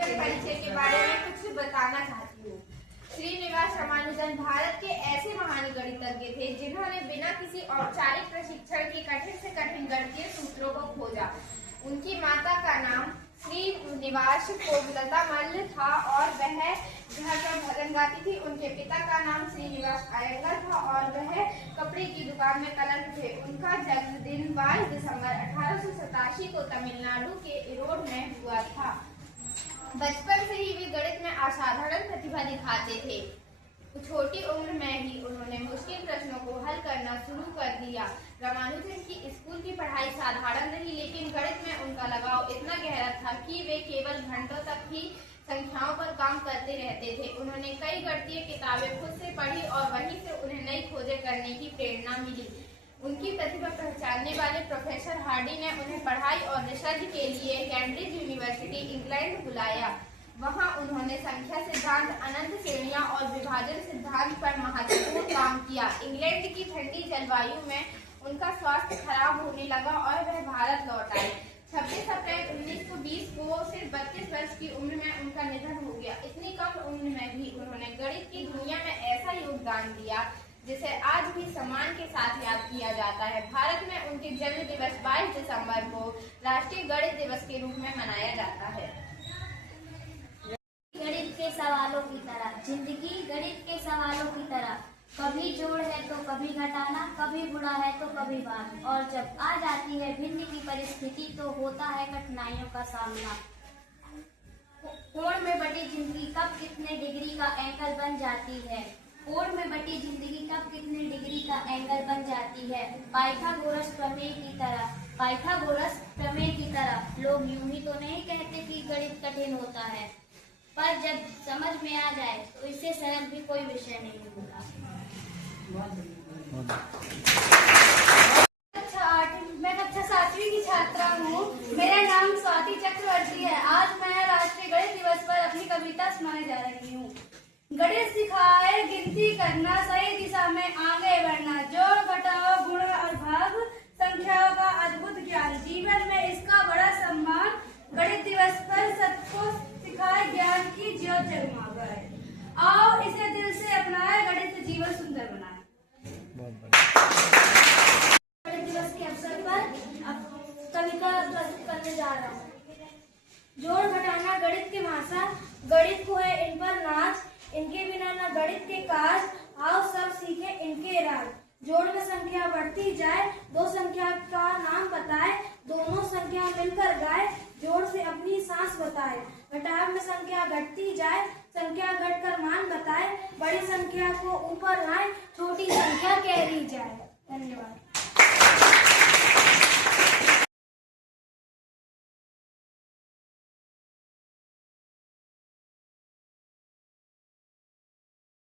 परिचय के बारे में कुछ बताना चाहती हूँ। श्रीनिवास रामानुजन भारत के ऐसे महान गणितज्ञ थे जिन्होंने बिना किसी औपचारिक प्रशिक्षण के कठिन से कठिन गणितीय सूत्रों को खोजा। उनकी माता का नाम श्रीनिवास कोमलता मल्ल था और वह घर पर भजन गाती थी। उनके पिता का नाम श्रीनिवास अयंगर था और वह कपड़े की दुकान में कलर्क थे। उनका जन्मदिन 22 दिसंबर 1887 को तमिलनाडु के इरोड में हुआ था। बचपन से ही वे गणित में असाधारण प्रतिभा दिखाते थे। छोटी उम्र में ही उन्होंने मुश्किल प्रश्नों को हल करना शुरू कर दिया। रामानुजन की स्कूल की पढ़ाई साधारण रही, लेकिन गणित में उनका लगाव इतना गहरा था कि वे केवल घंटों तक ही संख्याओं पर काम करते रहते थे। उन्होंने कई गणितीय किताबें खुद से पढ़ी और वहीं से उन्हें नई खोजें करने की प्रेरणा मिली। उनकी प्रतिभा पहचानने वाले प्रोफेसर हार्डी ने उन्हें पढ़ाई और रिसर्च के लिए कैम्ब्रिज यूनिवर्सिटी इंग्लैंड बुलाया। वहां उन्होंने संख्या सिद्धांत, अनंत श्रेणियां और विभाजन सिद्धांत पर महत्वपूर्ण काम किया। इंग्लैंड की ठंडी जलवायु में उनका स्वास्थ्य खराब होने लगा और वह भारत लौट आए। 26 अप्रैल 1920 को सिर्फ 32 वर्ष की उम्र में उनका निधन हो गया। इतनी कम उम्र में भी उन्होंने गणित की दुनिया में ऐसा योगदान दिया जिसे आज भी सम्मान के साथ याद किया जाता है। भारत में उनके जन्म दिवस 22 दिसंबर को राष्ट्रीय गणित दिवस के रूप में मनाया जाता है। गणित के सवालों की तरह जिंदगी गणित के सवालों की तरह, कभी जोड़ है तो कभी घटाना, कभी गुणा है तो कभी भाग, और जब आ जाती है भिन्न की परिस्थिति तो होता है कठिनाइयों का सामना। कोण में बटी जिंदगी कब कितने डिग्री का एंगल बन जाती है, कोण में बटी जिंदगी कब कितने डिग्री का एंगल बन जाती है। पाइथागोरस प्रमेय की तरह, पाइथागोरस प्रमेय की तरह लोग यूं ही तो नहीं कहते कि गणित कठिन होता है, पर जब समझ में आ जाए तो इससे सरल भी कोई विषय नहीं होता। मैं कक्षा 7वीं की छात्रा हूँ। मेरा नाम स्वाति चक्रवर्ती है। आज मैं राष्ट्रीय गणित दिवस पर अपनी कविता सुनाने जा रही हूँ। गणित सिखाए गिनती करना, सही दिशा में आगे बढ़ना, जोड़ घटाव गुण और भाग, संख्याओं का अद्भुत ज्ञान, जीवन में इसका बड़ा सम्मान। गणित दिवस पर सबको सिखाए ज्ञान की ज्योत जगमगाए। आओ इसे दिल से अपनाए, गणित से जीवन सुंदर बनाए। गणित दिवस के अवसर पर अब कविता प्रस्तुत करने जा रहा हूँ। जोड़ घटाना गणित की भाषा, गणित को है इन पर नाच, इनके बिना न गणित के काज, आओ सब सीखे इनके राज। जोड़ में संख्या बढ़ती जाए, दो संख्या का नाम बताए, दोनों संख्या मिलकर गाए, जोड़ से अपनी सांस बताए। घटाव में संख्या घटती जाए, संख्या घटकर मान बताए, बड़ी संख्या को ऊपर लाए, छोटी संख्या कह ली जाए। धन्यवाद।